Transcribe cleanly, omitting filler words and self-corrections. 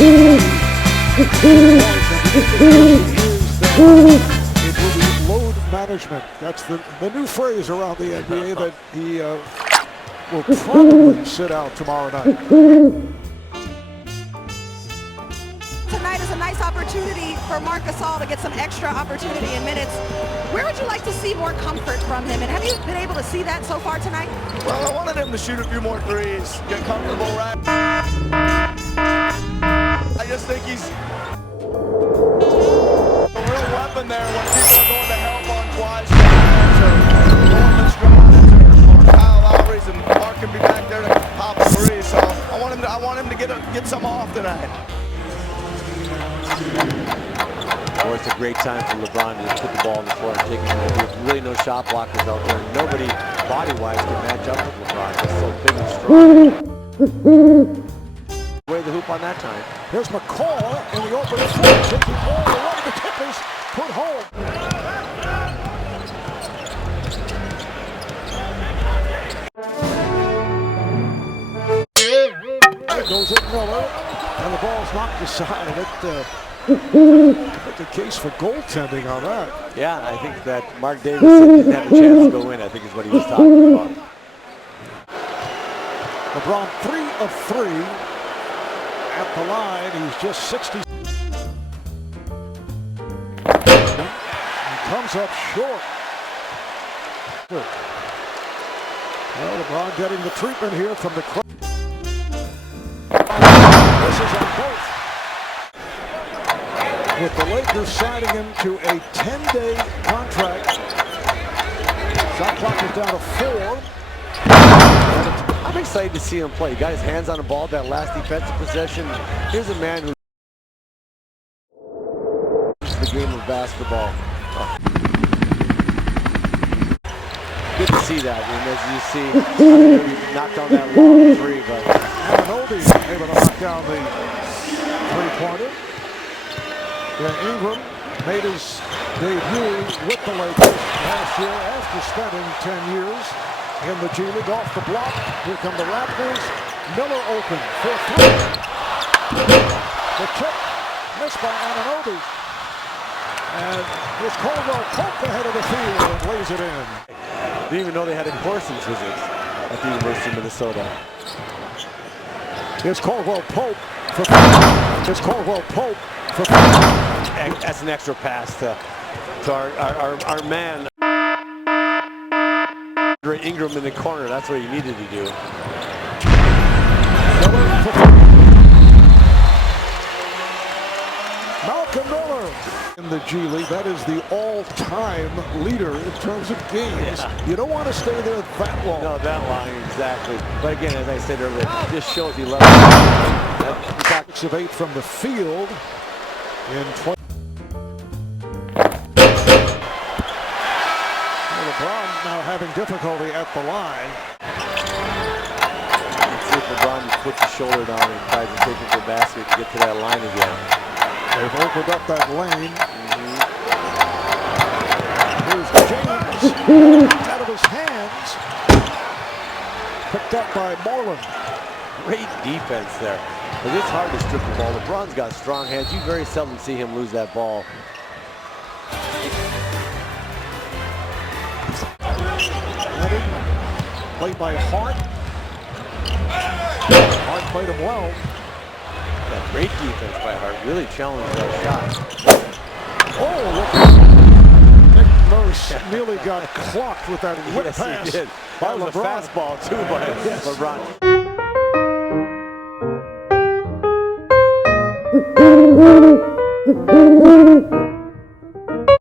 It will be load management. That's the new phrase around the NBA that he will probably sit out tomorrow night. Tonight is a nice opportunity for Marc Gasol to get some extra opportunity in minutes. Where would you like to see more comfort from him, and have you been able to see that so far tonight? Well, I wanted him to shoot a few more threes, get comfortable, right? I just think he's a real weapon there when people are going to help on Kawhi's or Kyle Lowry's, and Marc can be back there to pop a three. So I want him to get some off tonight. Or it's a great time for LeBron to just put the ball on the floor and take it away. There's really no shot blockers out there. Nobody body-wise can match up with LeBron. He's so big and strong. Way the hoop on that time. Here's McCall in the open floor, taking all the way. The tip is put home. There goes it Miller, and the ball's knocked aside. Put the case for goaltending on that. Yeah, I think that Mark Davis didn't have a chance to go in. I think is what he was talking about. LeBron 3 of 3 at the line. He's just 60. He comes up short. Well, LeBron getting the treatment here from the crowd. This is on both. With the Lakers signing him to a 10-day contract. Shot clock is down to 4. I'm excited to see him play. He got his hands on the ball that last defensive possession. Here's a man who the game of basketball. Good to see that. And as you see, he knocked down that long three, but Anunoby able to knock down the three-pointer. Ingram made his debut with the Lakers last year after spending 10 years in the G League. Off the block, here come the Raptors. Miller open for 3. The tip missed by Anunoby. And here's Caldwell Pope ahead of the field and lays it in. didn't even know they had in-person visits at the University of Minnesota. Here's Caldwell Pope for Here's Caldwell Pope for That's an extra pass to our man. Ingram in the corner, that's what he needed to do. Malcolm Miller in the G League. That is the all-time leader in terms of games. Yeah. You don't want to stay there that long. No, that long, exactly. But again, as I said earlier, this shows he loves 6 of 8 from the field in 20. LeBron now having difficulty at the line. Let's see if LeBron just puts his shoulder down and tries to take it to the basket to get to that line again. They've opened up that lane. Here's James out of his hands. Picked up by Moreland. Great defense there. But it's hard to strip the ball. LeBron's got strong hands. You very seldom see him lose that ball. Played by Hart. Hart played him well. Yeah, great defense by Hart. Really challenged that shot. Oh, look. Nick Nurse nearly got clocked with that whip Yes, pass. he did. That was LeBron. a fastball too by LeBron.